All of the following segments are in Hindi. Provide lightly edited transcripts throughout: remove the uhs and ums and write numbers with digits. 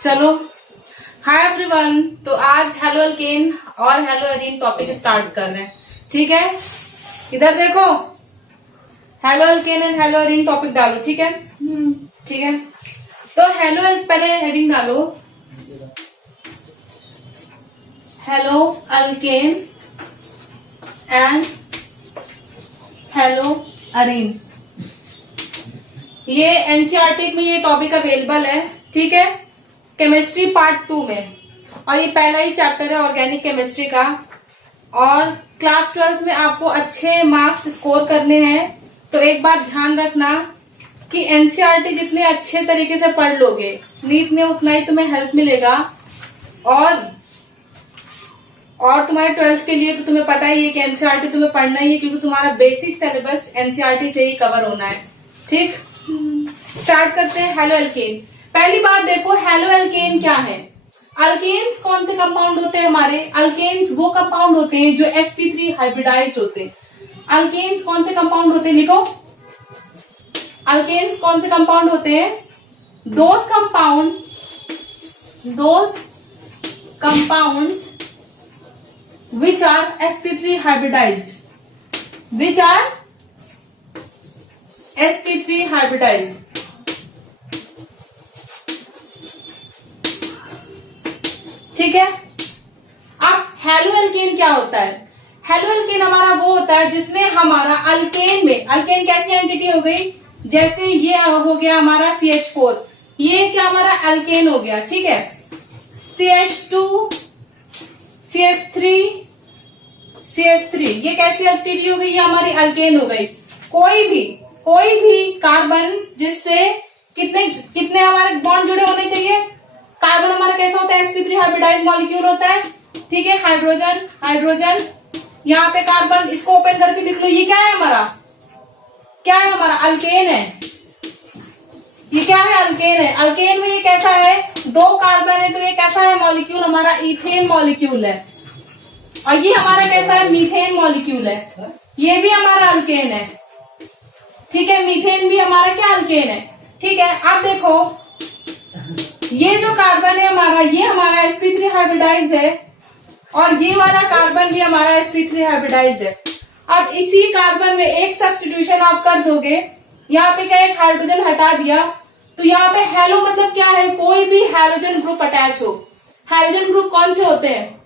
चलो, हाय एवरीवन। तो आज हेलो अल्केन और हेलो एरीन टॉपिक स्टार्ट कर रहे हैं। ठीक है, इधर देखो, hello alkane and hello arene topic डालो। ठीक है, ठीक है। तो हेलो, पहले हेडिंग डालो, hello alkane and hello arene. ये एनसीईआरटी में ये टॉपिक अवेलेबल है। ठीक है, केमिस्ट्री पार्ट 2 में, और ये पहला ही चैप्टर है ऑर्गेनिक केमिस्ट्री का। और क्लास 12 में आपको अच्छे मार्क्स स्कोर करने हैं, तो एक बात ध्यान रखना कि एनसीईआरटी जितने अच्छे तरीके से पढ़ लोगे, नीट में उतना ही तुम्हें हेल्प मिलेगा। और तुम्हारे 12th के लिए तो तुम्हें पता ही है कि एनसीईआरटी तुम्हें पढ़ना ही है, क्योंकि तुम्हारा बेसिक सिलेबस एनसीईआरटी से ही कवर होना है। ठीक, स्टार्ट करते हैं। हेलो एल्केन, पहली बात देखो, हेलो एल्केन क्या है। अल्केन्स कौन से कंपाउंड होते हैं हमारे? अल्केन्स वो कंपाउंड होते हैं जो sp3 हाइब्रिडाइज्ड होते हैं। अल्केन्स कौन से कंपाउंड होते हैं, लिखो। अल्केन्स कौन से कंपाउंड होते हैं? Those compounds which are sp3 hybridized, sp3 hybridized। ठीक है, अब हेलो एल्केन क्या होता है? हेलो एल्केन हमारा वो होता है जिसमें हमारा अल्केन में, अल्केन कैसी एंटिटी हो गई? जैसे ये हो गया हमारा CH4, ये क्या हमारा अल्केन हो गया। ठीक है, CH2 CH3 ये कैसी एंटिटी हो गई? ये हमारी अल्केन हो गई। कोई भी कार्बन जिससे कितने हमारे बॉन्ड जुड़े होने चाहिए? कार्बन हमारा कैसा होता है? sp3 हाइब्रिडाइज्ड मॉलिक्यूल होता है। ठीक है, हाइड्रोजन यहाँ पे कार्बन, इसको ओपन करके लिख लो। ये क्या है हमारा? अल्केन है। ये क्या है? अल्केन है। अल्केन में ये कैसा है? 2 कार्बन है, तो ये कैसा है मॉलिक्यूल? हमारा इथेन मॉलिक्यूल है। और ये हमारा कैसा है? मीथेन मॉलिक्यूल है। ये भी हमारा अल्केन है। ठीक है, मीथेन भी हमारा क्या? अल्केन है। ठीक है, अब देखो, ये जो कार्बन है हमारा, ये हमारा sp3 हाइब्रिडाइज्ड है, और ये वाला कार्बन भी हमारा sp3 हाइब्रिडाइज्ड है। अब इसी कार्बन में एक सब्स्टिट्यूशन आप कर दोगे, यहाँ पे क्या, एक हाइड्रोजन हटा दिया, तो यहाँ पे हेलो मतलब क्या है? कोई भी हैलोजन ग्रुप अटैच हो। हैलोजन ग्रुप कौन से होते हैं?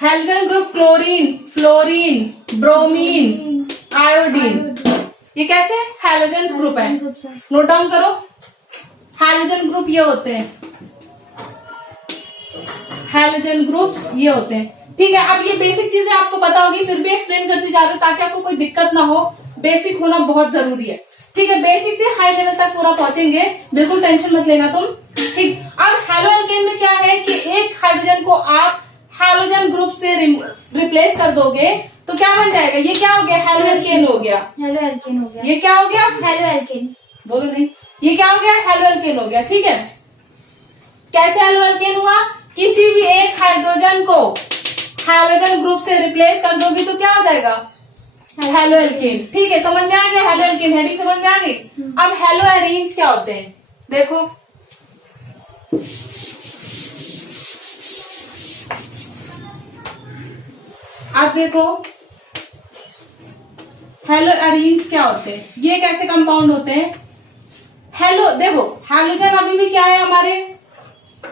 Halogen group chlorine, fluorine, bromine, iodine, ये कैसे हैलोजन ग्रुप है? नोट डाउन करो, हैलोजन ग्रुप ये होते हैं, हैलोजन ग्रुप्स ये होते हैं। ठीक है, अब ये बेसिक चीजें आपको पता होगी, फिर भी एक्सप्लेन करती जा रही हूँ ताकि आपको कोई दिक्कत ना हो। बेसिक होना बहुत जरूरी है। ठीक है, बेसिक से हाई लेवल तक पूरा पहुंचेंगे, बिल्कुल टेंशन मत लेना तुम। ठीक, अब हेलो एल्केन में क्या है कि एक हाइड्रोजन को आप हैलोजन ग्रुप से रिप्लेस कर दोगे तो क्या बन जाएगा? ये क्या हो गया? हेलो एल्केन हो गया। ये क्या हो गया? Halo alkane. बोलो नहीं, ये क्या हो गया? हेलो एल्केन हो गया। ठीक है, कैसे हेलो एल्केन हुआ? किसी भी एक हाइड्रोजन को हैलोजन ग्रुप से रिप्लेस कर दोगी तो क्या हो जाएगा? Halo alkane. ठीक है, समझ में आ गया? हेलो एल्केन हेडिंग समझ में आ गई। अब हेलो एरीन्स क्या होते हैं? देखो, आप देखो, हेलो एरीन्स क्या होते हैं? ये कैसे कंपाउंड होते हैं? हेलो देखो, हैलोजन अभी भी क्या है हमारे?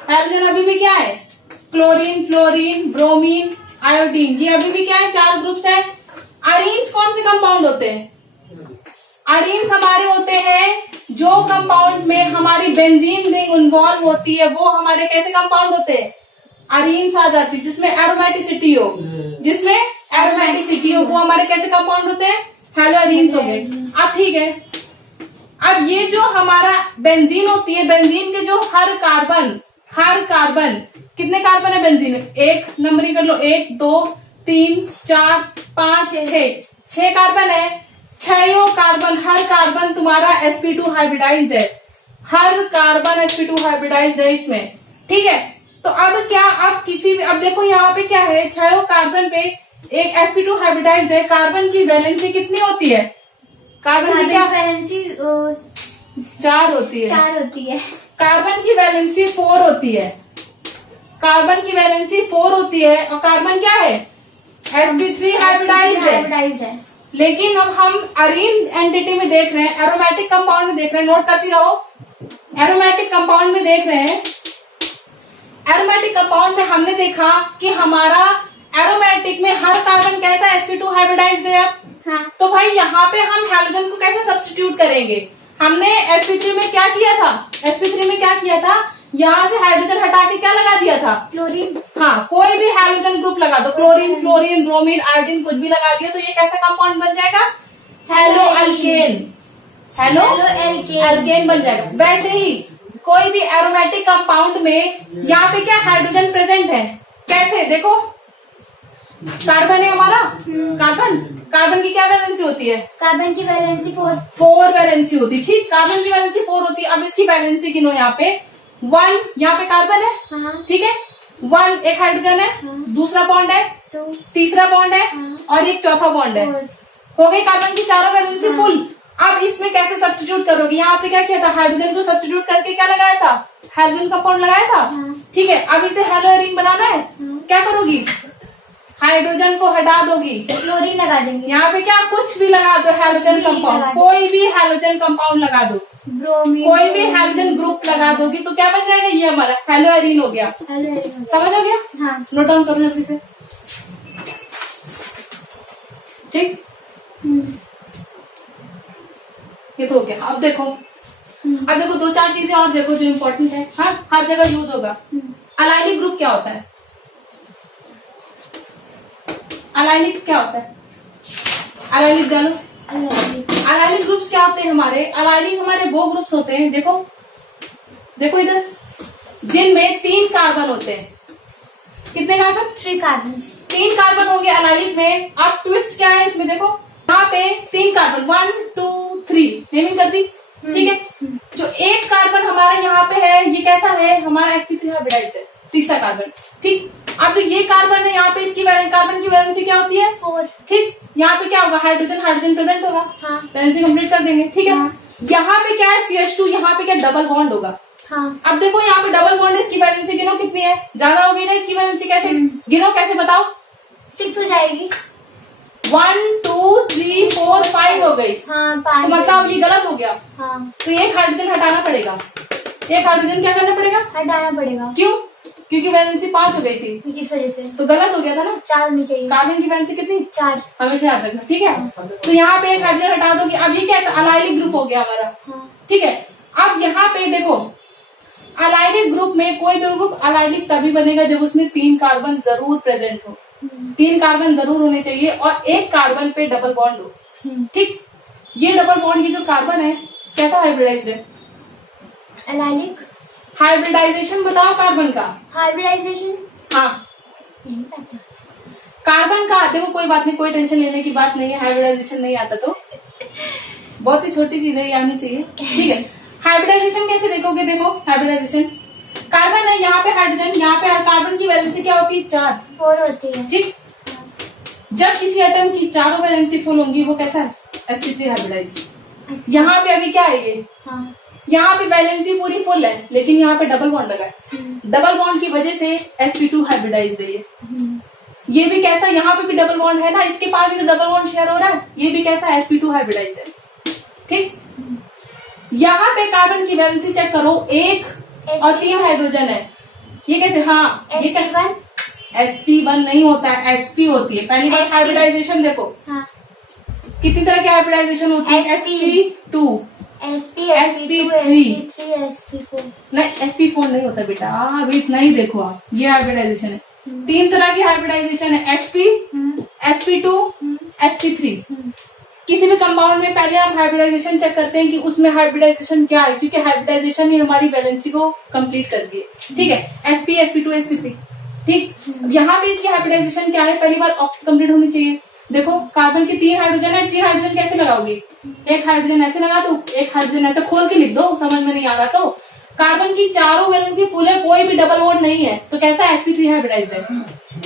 हाइड्रोजन अभी भी क्या है? क्लोरीन, फ्लोरीन, ब्रोमीन, आयोडीन, ये अभी भी क्या है? 4 ग्रुप्स है। अरीन्स कौन से कंपाउंड होते हैं? अरीन्स हमारे होते हैं जो कंपाउंड में हमारी बेंजीन रिंग इन्वॉल्व होती है, वो हमारे कैसे कंपाउंड होते हैं? अरीन्स आ जाती है, जिसमें एरोमेटिसिटी हो, वो हमारे कैसे कंपाउंड होते हैं? हेलो एरीन्स हो गए। अब ठीक है, अब ये जो हमारा बेंजीन होती है, बेंजीन के जो हर कार्बन कितने कार्बन है बेंजीन में? 1 नंबरिंग कर लो, 1 2 3 4 5 6 कार्बन है। 6 कार्बन, हर कार्बन तुम्हारा sp2 हाइब्रिडाइज्ड है। हर कार्बन sp2 हाइब्रिडाइज्ड है इसमें। ठीक है, तो अब क्या, अब किसी भी, अब देखो यहाँ पे क्या है? 6 कार्बन पे एक sp2 हाइब्रिडाइज्ड है। कार्बन की वैलेंसी कितनी होती है? कार्बन की क्या वैलेंसी 4 होती है। 4 होती है। कार्बन की वैलेंसी 4 होती है। कार्बन की वैलेंसी 4 होती है और कार्बन क्या है? sp3 हाइब्रिडाइज्ड है। लेकिन अब हम अरीन एंटिटी में देख रहे हैं, एरोमेटिक कंपाउंड में देख रहे हैं, नोट करती रहो। एरोमेटिक कंपाउंड में देख रहे हैं, एरोमेटिक कंपाउंड में हमने देखा कि हमारा एरोमेटिक में हर कार्बन कैसा sp2 हाइब्रिडाइज्ड है। हाँ। तो भाई यहाँ पे हम हैलोजन को कैसे सब्स्टिट्यूट करेंगे? हमने sp3 में क्या किया था? sp3 में क्या किया था? यहाँ से हाइड्रोजन हटा के क्या लगा दिया था? क्लोरीन। हाँ, कोई भी हैलोजन ग्रुप लगा दो, क्लोरीन, फ्लोरीन, ब्रोमीन, आयोडीन, कुछ भी लगा दिया तो ये कैसा कंपाउंड बन जाएगा? Hello alkane. हेलो अल्केन बन जाएगा। वैसे ही कोई भी एरोमेटिक कंपाउंड में यहाँ पे क्या हाइड्रोजन प्रेजेंट है? कैसे? देखो, कार्बन है हमारा, कार्बन की क्या वैलेंसी होती है? कार्बन की वैलेंसी 4 वैलेंसी होती है। ठीक, कार्बन की वैलेंसी 4 होती है। अब इसकी वैलेंसी गिनो। यहाँ पे 1, यहाँ पे कार्बन है, हाँ। ठीक है, 1 एक हाइड्रोजन है, हाँ। दूसरा बॉन्ड है, 2, तीसरा बॉन्ड है, हाँ। और एक चौथा बॉन्ड है। 4। हो गई कार्बन की चारों वैलेंसी हाँ। फुल। अब इसमें कैसे सब्स्टिट्यूट करोगे? यहाँ पे क्या किया था? हाइड्रोजन को सब्स्टिट्यूट करके क्या लगाया था? हाइड्रोजन कंपाउंड लगाया था। हाँ। ठीक है, अब इसे हेलोअरीन बनाना है। हाँ। क्या करोगी? हाइड्रोजन को हटा दोगी, क्लोरीन लगा देंगे। यहाँ पे क्या कुछ भी लगा दो, हैलोजन कुछ भी कंपाउंड, लगा दो। कोई भी हैलोजन कंपाउंड लगा दो, ब्रोमीन, कोई भी हैलोजन ग्रुप लगा दोगी तो क्या बन जाएगा? ये हमारा हेलोअरीन हो गया। समझ आ गया? हाँ। नोट डाउन करो जल्दी से। ठीक, ये तो हो गया। अब देखो, अब देखो 2-4 चीजें और देखो जो इम्पोर्टेंट है। हाँ, हर जगह यूज होगा। अलाइलिक ग्रुप क्या होता है? अलाइलिक क्या होता है? अलाइलिक डालो। अलाइलिक ग्रुप्स क्या होते हैं हमारे? अलाइलिक हमारे वो ग्रुप्स होते हैं, देखो देखो इधर, जिनमें 3 कार्बन होते हैं। कितने कार्बन? 3 कार्बन। 3 कार्बन हो गए अलाइलिक में। अब ट्विस्ट क्या है इसमें? देखो यहाँ पे 3 कार्बन, 1 2 3 नेमिंग कर दी, ठीक है। जो एक कार्बन हमारा यहाँ पे है, ये कैसा है? हमारा sp3 हाइब्रिडाइज्ड है, तीसरा कार्बन। ठीक, अब ये कार्बन है यहाँ पे, इसकी कार्बन की वैलेंसी क्या होती है? 4। ठीक, यहाँ पे क्या होगा? हाइड्रोजन प्रेजेंट होगा। हाँ। वैलेंसी कंप्लीट कर देंगे, ठीक है। हाँ। यहाँ पे क्या है? CH2, यहाँ पे क्या डबल बॉन्ड होगा। हाँ। अब देखो यहाँ पे डबल बॉन्ड है, इसकी वैलेंसी गिनो कितनी है? ज्यादा होगी ना इसकी वैलेंसी? कैसे गिनो, कैसे बताओ? 6 हो जाएगी। 1 2 3 4 5 हो गई। हाँ, 5। तो मतलब ये गलत हो गया। हाँ। तो एक हाइड्रोजन हटाना पड़ेगा। एक हाइड्रोजन क्या करना पड़ेगा? हटाना पड़ेगा। क्यों? क्योंकि वैलेंसी 5 हो गई थी, इस वजह से तो गलत हो गया था ना। 4 होनी चाहिए। कार्बन की वैलेंसी कितनी? 4। हमेशा याद रखना, ठीक है। तो यहाँ पे एक हाइड्रोजन हटा दोगे। अब ये कैसा? अलाइलिक ग्रुप हो गया हमारा, हाँ। ठीक है। अब यहाँ पे देखो, अलाइलिक ग्रुप में कोई भी ग्रुप अलाइलिक तभी बनेगा जब उसमें 3 कार्बन जरूर प्रेजेंट हो। 3 कार्बन जरूर होने चाहिए और एक कार्बन पे डबल बॉन्ड हो। ठीक, ये डबल बॉन्ड की जो कार्बन है कैसा हाइब्रिडाइज्ड है? एलाइलिक। हाइब्रिडाइजेशन बताओ कार्बन का। हाइब्रिडाइजेशन। हाँ, कार्बन का। देखो कोई बात नहीं, कोई टेंशन लेने की बात नहीं है, हाइब्रिडाइजेशन नहीं आता तो बहुत ही छोटी चीज है, ये आनी चाहिए, ठीक है। हाइब्रिडाइजेशन कैसे देखोगे? देखो हाइब्रिडाइजेशन, कार्बन है यहाँ पे, हाइड्रोजन यहाँ पे, कार्बन की वैलेंसी क्या होती है? 4 होती है। ठीक, जब किसी एटम की चारों वैलेंसी फुल होंगी वो कैसा है? sp3 hybridised. यहाँ पे अभी क्या है ये? हाँ। यहाँ पे वैलेंसी पूरी फुल है लेकिन यहाँ पे डबल बॉन्ड लगा है। डबल बॉन्ड की वजह से sp2 हाइब्रिडाइज्ड है ये भी कैसा? यहाँ पे भी डबल बॉन्ड है ना, इसके पास भी तो डबल बॉन्ड शेयर हो रहा है, ये भी कैसा? sp2 हाइब्रिडाइज्ड है। ठीक, यहाँ पे कार्बन की वैलेंसी चेक करो, 1 और 3 हाइड्रोजन है, ये कैसे? हाँ, ये sp1। sp1 नहीं होता है, sp होती है। पहली बार हाइब्रिडाइजेशन देखो, हाँ। कितनी तरह की हाइब्रिडाइजेशन होती है? sp2, sp3, sp4। नहीं sp4 नहीं होता बेटा, अभी इतना ही देखो आप, ये हाइब्रिडाइजेशन है। 3 तरह की हाइब्रिडाइजेशन है, sp, sp2, sp3। किसी भी कंपाउंड में पहले हम हाइब्रिडाइजेशन चेक करते हैं कि उसमें हाइब्रिडाइजेशन क्या है, क्योंकि हाइब्रिडाइजेशन ही हमारी वैलेंसी को कंप्लीट करती है। ठीक है, sp, sp2, sp3। ठीक, अब यहाँ पे इसकी हाइब्रिडाइजेशन क्या है? पहली बार ऑक्टेट कंप्लीट होनी चाहिए। देखो कार्बन के 3 हाइड्रोजन है, 3 हाइड्रोजन कैसे लगाओगे? एक हाइड्रोजन ऐसे लगा दो, एक हाइड्रोजन ऐसे खोल के लिख दो, समझ में नहीं आ रहा तो। कार्बन की चारों वैलेंसी फुल है, कोई भी डबल बॉन्ड नहीं है, तो कैसा sp3 हाइब्रिडाइज्ड है।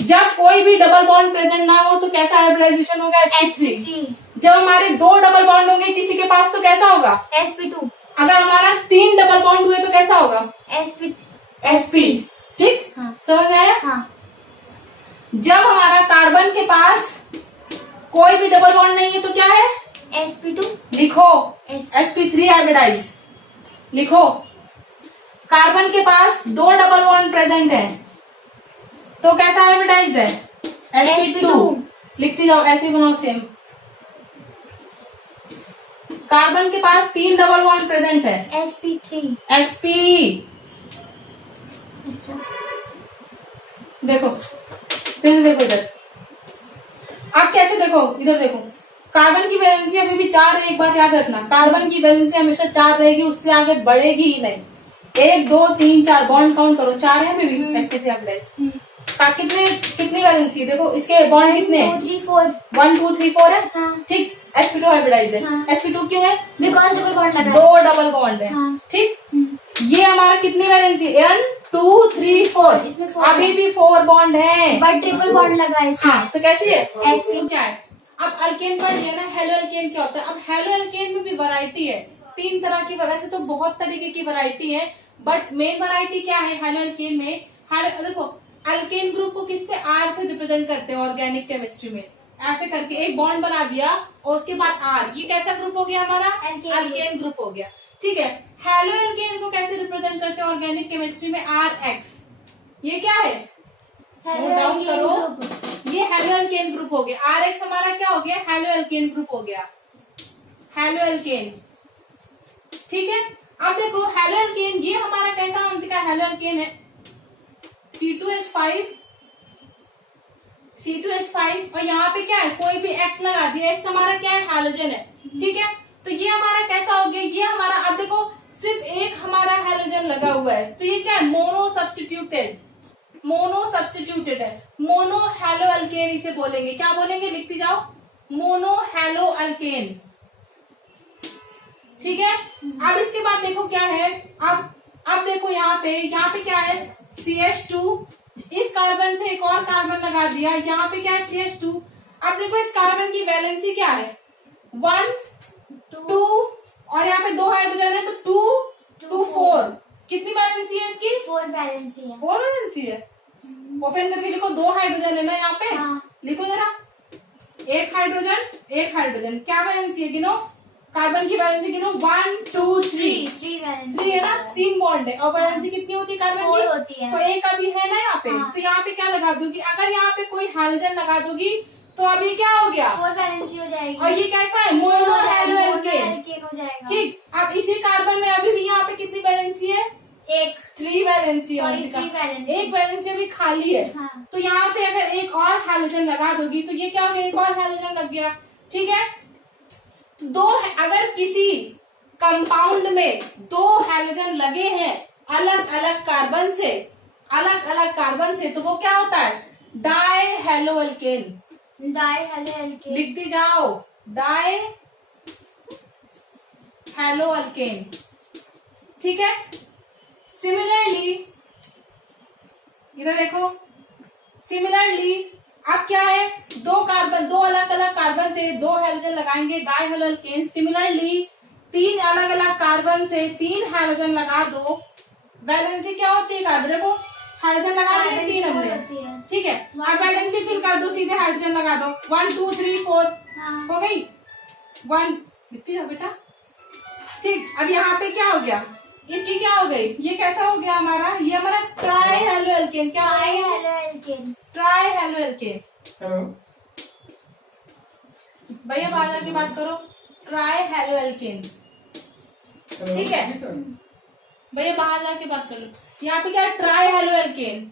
जब कोई भी डबल बॉन्ड प्रेजेंट ना हो तो कैसा हाइब्रिडाइजेशन होगा? sp3। जब हमारे 2 डबल बॉन्ड होंगे किसी के पास तो कैसा होगा? sp2। अगर हमारा 3 डबल बॉन्ड हुए तो कैसा होगा? sp sp। ठीक, हाँ समझ में आया? हाँ जब हमारा कार्बन के पास कोई भी डबल बॉन्ड नहीं है तो क्या है? sp2 लिखो sp sp3 हाइब्रिडाइज्ड, लिखो। कार्बन के पास 2 डबल बॉन्ड प्रेजेंट है तो कैसा हाइब्रिडाइज्ड है? sp2। लिखती जाओ, ऐसे ही बनाओ सेम। कार्बन के पास 3 डबल बॉन्ड प्रेजेंट है, sp3 sp। अच्छा देखो फिर से देखो इधर, आप कैसे देखो, इधर देखो। कार्बन की वैलेंसी अभी भी 4 है। एक बात याद रखना, कार्बन की वैलेंसी हमेशा 4 रहेगी, उससे आगे बढ़ेगी ही नहीं। 1 2 3 4 बॉन्ड काउंट करो, 4 है अभी भी sp3 हाइब्रिडाइज्ड। कितनी वैलेंसी देखो, इसके बॉन्ड कितने हैं? 2 3 4 1 2 3 4 है। हाँ ठीक, sp2 हाइब्रिडाइज्ड है। हाँ। sp2 क्यों है? बिकॉज डबल बॉन्ड लगा 2 डबल बॉन्ड है। हाँ। ठीक, ये हमारा कितनी वैलेंसी? 1 2 3 4, इसमें 4 अभी भी 4 बॉन्ड है। बट ट्रिपल बॉन्ड लगा है इसमें। हाँ, तो कैसी है? sp2 क्या है? अब अल्केन पढ़ लिया ना, हेलो अल्केन क्या होता है। अब हेलो अल्केन में भी वैरायटी है, 3 तरह की। वैसे तो बहुत तरीके की वैरायटी है, बट मेन वैरायटी क्या है हेलो अल्केन में? हेलो देखो, अल्केन ग्रुप को किससे? आर से रिप्रेजेंट करते हैं ऑर्गेनिक केमिस्ट्री में। ऐसे करके एक बॉन्ड बना दिया और उसके बाद आर, ये कैसा ग्रुप हो गया हमारा? अल्केन ग्रुप हो गया। ठीक है, हेलो अल्केन को कैसे रिप्रेजेंट करते हैं ऑर्गेनिक केमिस्ट्री में? R X. ये क्या है? नोट डाउन करो, ये हेलो अल्केन ग्रुप हो गया। आर एक्स हमारा क्या हो गया? हेलो अल्केन ग्रुप हो गया, हेलो अल्केन। ठीक है, अब देखो हेलो अल्केन, ये हमारा कैसा का हेलो अल्केन है? C2H5 C2H5 और यहाँ पे क्या है? कोई भी X लगा दिया, X हमारा क्या है? हैलोजन है। ठीक है, तो ये हमारा कैसा हो गया? ये हमारा, अब देखो सिर्फ एक हमारा हैलोजन लगा हुआ है, तो ये क्या है? मोनो सब्स्टिट्यूटेड, मोनो सब्स्टिट्यूटेड है। मोनो हैलो अल्केन इसे बोलेंगे। क्या बोलेंगे? लिखती जाओ, मोनो हैलो अल्केन। ठीक है, अब इसके बाद देखो क्या है। अब देखो यहाँ पे क्या है? CH2। इस कार्बन से एक और कार्बन लगा दिया, यहाँ पे क्या है? CH2। अब देखो इस कार्बन की वैलेंसी क्या है? 1 2 और यहाँ पे 2 हाइड्रोजन है तो 2 2 4। कितनी वैलेंसी है इसकी? 4 बैलेंसी है। 4 वैलेंसी है। ओपन करके लिखो, 2 हाइड्रोजन है ना यहाँ पे। हाँ। लिखो जरा, एक हाइड्रोजन क्या वैलेंसी है? गिनो, कार्बन की वैलेंसी गिनो। 1 2 3 3 है ना, 3 बॉन्ड है। और वैलेंसी कितनी होती है कार्बन 4 की? होती है। तो एक अभी है ना यहाँ पे। हाँ। तो यहाँ पे क्या लगा दूंगी? अगर यहाँ पे कोई हाइड्रोजन लगा दूंगी तो अभी क्या हो गया? 4 बैलेंसी हो जाएगी। और ये कैसा है? Mono hello alkane. अल्केन हो जाएगा। ठीक, अब इसी कार्बन में अभी भी यहाँ पे कितनी वैलेंसी है? एक 3 वैलेंसी है। Sorry, 3 valency. एक वैलेंसी अभी खाली है। हाँ। तो यहाँ पे अगर एक और हैलोजन लगा दोगी तो ये क्या हो गया? एक और हैलोजन लग गया। ठीक है, अगर किसी कंपाउंड में 2 हैलोजन लगे हैं अलग अलग कार्बन से, तो वो क्या होता है? Dihaloalkane. Dihaloalkane. लिखती जाओ, डाई हैलो अल्केन। ठीक है, सिमिलरली इधर देखो, सिमिलरली अब क्या है? 2 अलग अलग कार्बन से 2 हैलोजन लगाएंगे, डाई हैलो अल्केन। सिमिलरली 3 अलग अलग कार्बन से 3 हैलोजन लगा दो, वैलेंसी क्या होती है कार्बन? देखो हाइड्रोजन लगा दिए 3 हमने। ठीक है, अब वैलेंसी फिल कर दो, सीधे हाइड्रोजन लगा दो। 1 2 3 4 हो गई। 1 लिखती जाओ बेटा। ठीक, अब यहाँ पे क्या हो गया? इसकी क्या हो गई? ये कैसा हो गया हमारा? ये हमारा ट्राई हैलो अल्केन। क्या हो डाई गया? Hello alkane. Try hello alkane. भैया बाहर की बात करो, ट्राई हैलो अल्केन। ठीक है, भैया बाहर जाके बात कर लो। यहाँ पे क्या? Try hello alkane.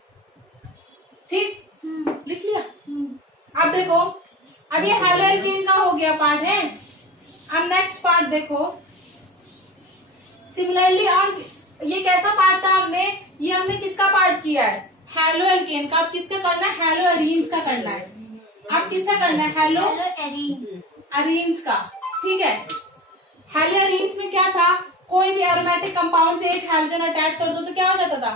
ठीक, लिख लिया। अब देखो, अब ये हैलो अल्केन का हो गया पार्ट है। अब नेक्स्ट पार्ट देखो, सिमिलरली ये कैसा पार्ट था? हमने किसका पार्ट किया है? हैलो अल्केन का। अब किसका करना है? हैलो अरीन्स का करना है। अब किसका करना है? हैलो अरीन्स का। ठीक है, हैलो अरीन्स में क्या था? कोई भी एरोमेटिक कंपाउंड से एक हाइड्रोजन अटैच कर दो तो क्या हो जाता था?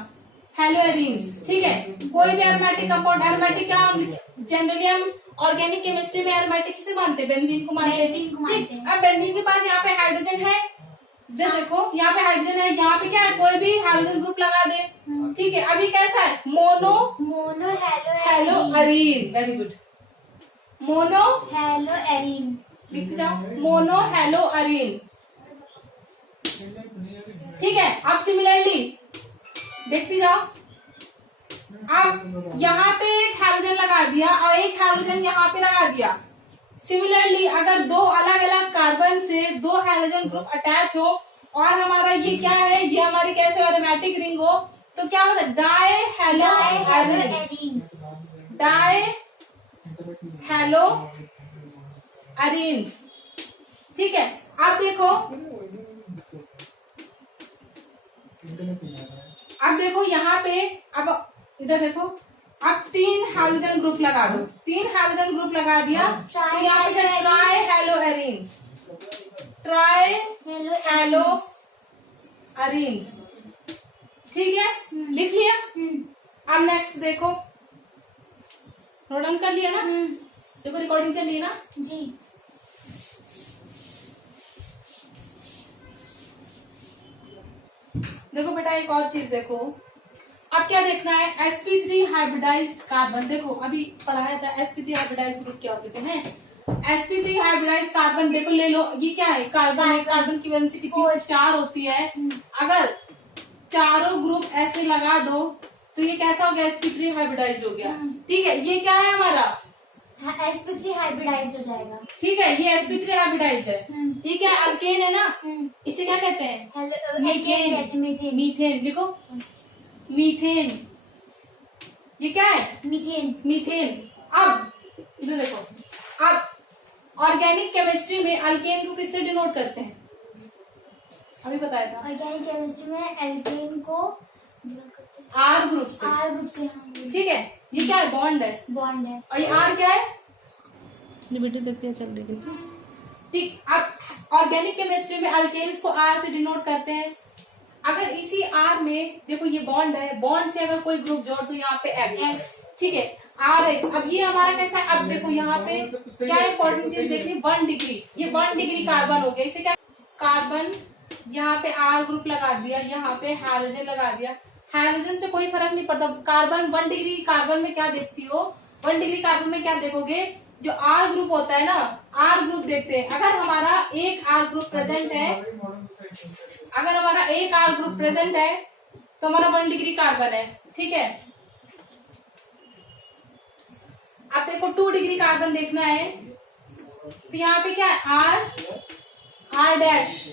Hello arenes. ठीक है, कोई भी एरोमेटिक कंपाउंड, एरोमेटिक क्या जनरली हम ऑर्गेनिक केमिस्ट्री में एरोमेटिक किसे मानते हैं? बेंजीन को मानते हैं। ठीक, अब बेंजीन के पास यहाँ पे हाइड्रोजन है, देखो यहाँ पे हाइड्रोजन है, यहाँ पे क्या है, कोई भी हाइड्रोजन ग्रुप लगा दे। ठीक है, अभी कैसा है, mono mono hello Areen, very good, mono hello arene. लिखते जाओ, मोनो हेलो अरीन। ठीक है, अब सिमिलरली देखती जाओ, अब यहाँ पे एक हाइड्रोजन लगा दिया और एक हाइड्रोजन यहाँ पे लगा दिया। सिमिलरली अगर दो अलग अलग कार्बन से दो हाइड्रोजन ग्रुप अटैच हो और हमारा ये क्या है, ये हमारी कैसे एरोमेटिक रिंग हो, तो क्या होता है, die hello arene, die hello arenes. ठीक है, अब देखो, अब देखो यहाँ पे, अब इधर देखो, अब 3 हाइड्रोजन ग्रुप लगा दो, 3 हाइड्रोजन ग्रुप लगा दिया, तो यहाँ पे try hello arenes, try hello arenes. ठीक है, लिख लिया। अब नेक्स्ट देखो, नोट डाउन कर लिया ना, देखो रिकॉर्डिंग चल रही है ना जी। देखो बेटा, एक और चीज देखो, अब क्या देखना है, sp3 हाइब्रिडाइज्ड कार्बन। देखो अभी पढ़ाया था sp3 हाइब्रिडाइज्ड ग्रुप क्या होते हैं। sp3 हाइब्रिडाइज्ड कार्बन देखो, ले लो, ये क्या है, कार्बन है, कार्बन की वैलेंसी कितनी 4 होती है। अगर चारों ग्रुप ऐसे लगा दो तो ये कैसा हो गया, sp3 हाइब्रिडाइज्ड हो गया। ठीक है, ये क्या है हमारा, sp3 हाइब्रिडाइज हो जाएगा। ठीक है, ये sp3 हाइब्रिडाइज्ड है। ये क्या अल्केन है ना, इसे क्या कहते हैं, मीथेन। मीथेन। लिखो मीथेन, ये क्या है, मीथेन। मीथेन। अब इधर देखो, अब ऑर्गेनिक केमिस्ट्री में अल्केन को किससे डिनोट करते हैं, अभी बताया था, ऑर्गेनिक केमिस्ट्री में एल्केन को आर ग्रुप से। आर ग्रुप से हम ठीक है, ये क्या है, बॉन्ड है, बॉन्ड है। और ये आर क्या है, वीडियो देखते हैं, चल रही है। ठीक, अब ऑर्गेनिक केमिस्ट्री में अल्केन्स को आर से डिनोट करते हैं। अगर इसी आर में देखो ये बॉन्ड है, बॉन्ड से अगर कोई ग्रुप जोड़ तो यहाँ पे एक्स, ठीक है, आर एक्स। अब ये हमारा कैसा है, अब देखो यहाँ पे क्या इंपॉर्टेंट चीज देखनी, 1 डिग्री, ये 1 डिग्री कार्बन हो गया। इसे क्या, कार्बन यहाँ पे आर ग्रुप लगा दिया, यहाँ पे हाइड्रोजन लगा दिया। हाइड्रोजन से कोई फर्क नहीं पड़ता, कार्बन 1 डिग्री कार्बन में क्या देखती हो, 1 डिग्री कार्बन में क्या देखोगे, जो आर ग्रुप होता है ना, आर ग्रुप देखते हैं। अगर हमारा एक आर ग्रुप प्रेजेंट है, अगर हमारा एक आर ग्रुप प्रेजेंट है तो हमारा 1 डिग्री कार्बन है। ठीक है, अब देखो 2 डिग्री कार्बन देखना है, तो यहाँ पे क्या है, आर डैश,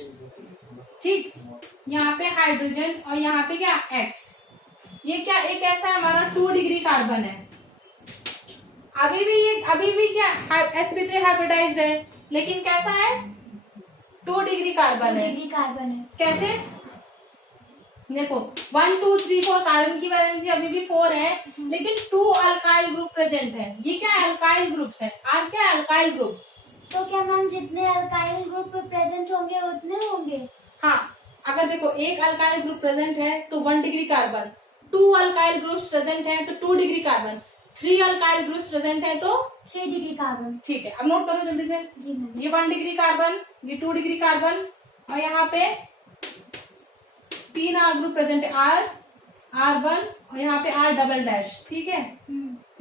ठीक, यहाँ पे हाइड्रोजन और यहाँ पे क्या, एक्स। ये क्या, एक ऐसा हमारा 2 डिग्री कार्बन है। अभी भी क्या, sp3 हाइब्रिडाइज्ड है, लेकिन कैसा है, 2 डिग्री कार्बन है। डिग्री कार्बन है। कैसे, देखो 1 2 3 4 कार्बन की वैलेंसी अभी भी 4 है, लेकिन 2 अल्काइल ग्रुप प्रेजेंट है। ये क्या है, अल्काइल ग्रुप्स है, आर क्या है, अल्काइल ग्रुप। तो क्या मैम, जितने अल्काइल ग्रुप प्रेजेंट होंगे उतने होंगे। हाँ, अगर देखो एक अल्काइल ग्रुप प्रेजेंट है तो 1 degree carbon, 2 alkyl groups present है तो 2 degree carbon, 3 alkyl groups present है तो 6 डिग्री कार्बन। ठीक है, अब नोट करो जल्दी से। जी मैम। ये 1 डिग्री कार्बन, ये 2 डिग्री कार्बन, और यहाँ पे 3 आर ग्रुप प्रेजेंट है, R1 और यहाँ पे R डबल डैश। ठीक है,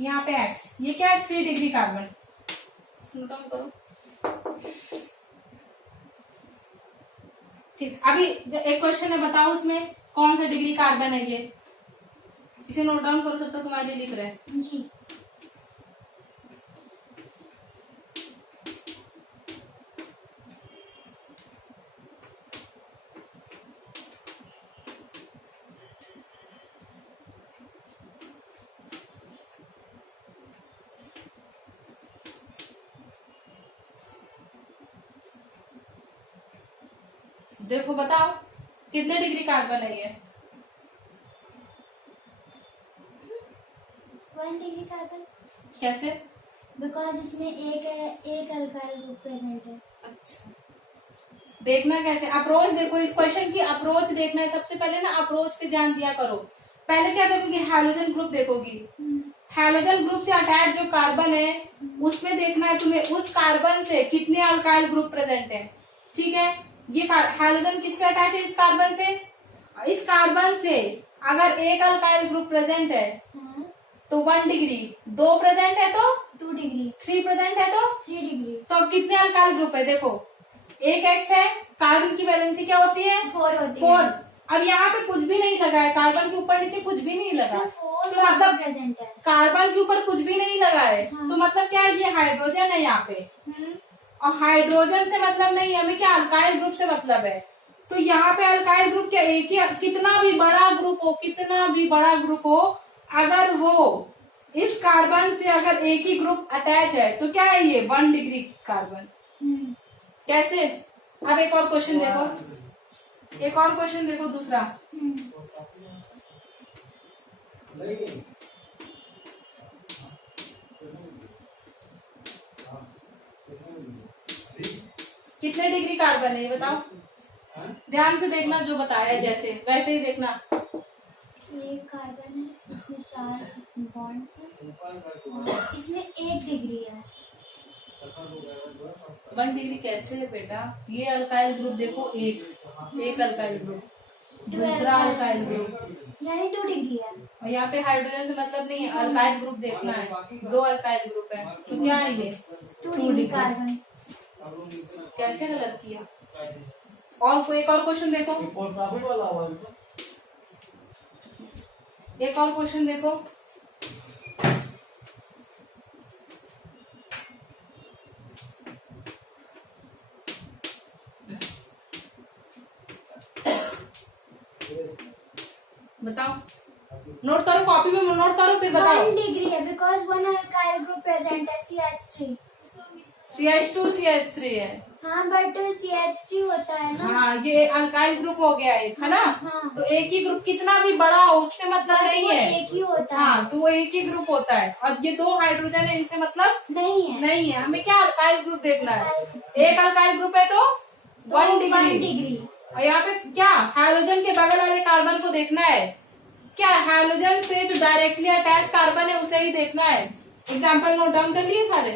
यहाँ पे X, ये क्या है, 3 डिग्री कार्बन। नोट डाउन करो। ठीक, अभी एक क्वेश्चन है, बताओ उसमें कौन सा डिग्री कार्बन है, ये इसे नोट डाउन करो तब तक तुम्हारे लिए लिख रहे हैं। जी। देखो बताओ कितने डिग्री कार्बन है ये, 1 डिग्री कार्बन। कैसे, बिकॉज इसमें एक अल्काइल ग्रुप प्रेजेंट है। अच्छा, देखना कैसे, अप्रोच देखो, इस क्वेश्चन की अप्रोच देखना है। सबसे पहले ना अप्रोच पे ध्यान दिया करो। पहले क्या देखोगी, हाइड्रोजन ग्रुप देखोगी, हाइड्रोजन ग्रुप से अटैच जो कार्बन है उसमें देखना है तुम्हें उस कार्बन से कितने अल्काइल ग्रुप प्रेजेंट है। ठीक है, ये हाइड्रोजन किससे अटैच है? इस कार्बन से। इस कार्बन से अगर एक अल्काइल ग्रुप प्रेजेंट है हाँ, तो 1 डिग्री, 2 प्रेजेंट है तो 2 डिग्री, 3 प्रेजेंट है तो 3 डिग्री, तो अब कितने अल्काइल ग्रुप है? देखो एक एक्स है, कार्बन की वैलेंसी क्या होती है? 4 होती 4। है। अब यहाँ पे कुछ भी नहीं लगा है, कार्बन के ऊपर नीचे कुछ भी नहीं लगा, इसमें 4 तो मतलब प्रेजेंट है। कार्बन के ऊपर कुछ भी नहीं लगा है, हाँ। तो मतलब क्या है? ये हाइड्रोजन है यहाँ पे। हम्म, और हाइड्रोजन से मतलब नहीं है, हमें क्या अल्काइल ग्रुप से मतलब है। तो यहाँ पे अल्काइल ग्रुप क्या, एक ही, कितना भी बड़ा ग्रुप हो, कितना भी बड़ा ग्रुप हो, अगर वो इस कार्बन से अगर एक ही ग्रुप अटैच है तो क्या है? ये 1 डिग्री कार्बन। हम्म, कैसे? अब एक और क्वेश्चन देखो, एक और क्वेश्चन देखो दूसरा। हम्म। कितने डिग्री कार्बन है ये बताओ? ध्यान से देखना, जो बताया है जैसे वैसे ही देखना। एक कार्बन है, इसमें 4 बॉन्ड है, इसमें 1 डिग्री है। 1 डिग्री कैसे है बेटा? ये अल्काइल ग्रुप देखो, एक अल्काइल ग्रुप, दूसरा अल्काइल ग्रुप, यानी 2 डिग्री है। और यहाँ पे हाइड्रोजन से मतलब नहीं है, अल्काइल ग्रुप देखना है। 2 अल्काइल ग्रुप है, तो क्या है ये? 2 डिग्री कार्बन। कैसे गलत किया? और कोई एक और क्वेश्चन देखो, एक और क्वेश्चन देखो। बताओ, नोट करो, कॉपी में नोट करो, फिर बताओ। 1 डिग्री है बिकॉज 1 अल्काइल ग्रुप प्रेजेंट है, CH3। CH2 CH3 है। हाँ बट CH3 होता है ना। हाँ, ये अल्काइल ग्रुप हो गया एक, है ना? हाँ। तो एक ही ग्रुप कितना भी बड़ा हो उससे मतलब नहीं वो है। एक ही होता है। हाँ, तो वो एक ही ग्रुप होता है। और ये 2 हाइड्रोजन है, इनसे मतलब नहीं है। नहीं है। हमें क्या अल्काइल ग्रुप देखना है? एक अल्काइल ग्रुप है तो 1 1 डिग्री। डिग्री। और यहाँ पे क्या हाइड्रोजन के बगल वाले कार्बन को देखना है। क्या हाइड्रोजन से जो डायरेक्टली अटैच कार्बन है उसे ही देखना है। एग्जाम्पल नोट डाउन कर लिए सारे?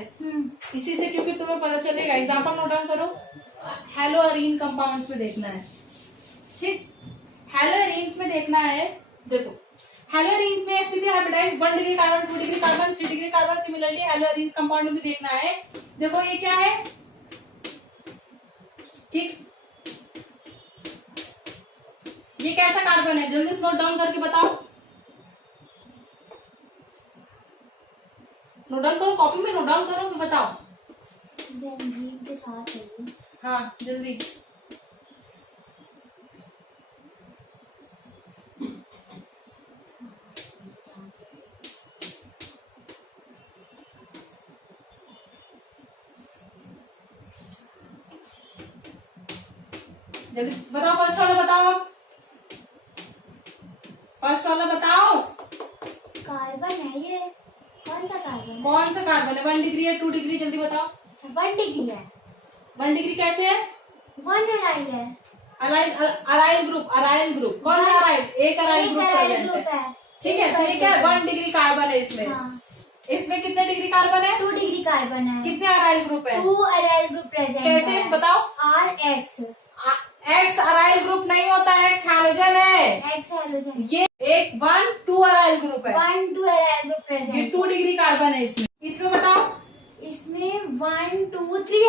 इसी से क्योंकि तुम्हें पता चलेगा। एग्जाम्पल नोट डाउन करो। हेलोअरीन कंपाउंड्स में देखना है, ठीक? हेलोअरीन्स में देखना है। देखो हेलोअरीन्स में sp3 hybridize 1 degree carbon, 2 degree carbon, 3 degree carbon. Similarly haloarenes compound में भी देखना है। देखो ये क्या है, ठीक? ये कैसा कार्बन है? जल्दी से नोट डाउन करके बताओ। नोट डाउन करो, कॉपी में नोट डाउन करो, फिर बताओ। बेंजीन के साथ है ये। हाँ जल्दी। जल्दी बताओ, फर्स्ट वाला बताओ। फर्स्ट वाला बताओ, कार्बन है ये। कौन सा कार्बन? कौन सा कार्बन है? 1 डिग्री है, 2 डिग्री? जल्दी बताओ। 1 डिग्री है। 1 डिग्री कैसे है? 1 अराइल है। Aryl group, aryl group. कौन सा अराइल? एक अराइल ग्रुप प्रेजेंट है, ठीक है? तो ये क्या है? 1 डिग्री कार्बन है इसमें। हाँ। इसमें कितने डिग्री कार्बन है? 2 डिग्री कार्बन है। कितने अराइल ग्रुप है? 2 अराइल ग्रुप प्रेजेंट है। कैसे बताओ? RX। एक्स अराइल ग्रुप नहीं होता, एक्स हाइड्रोजन है। X hydrogen. ये एक 1 2 अराइल ग्रुप है। 1 2 अराइल ग्रुप प्रेजेंट। ये 2 डिग्री कार्बन है इसमें। इसमें बताओ। इसमें 1 2 3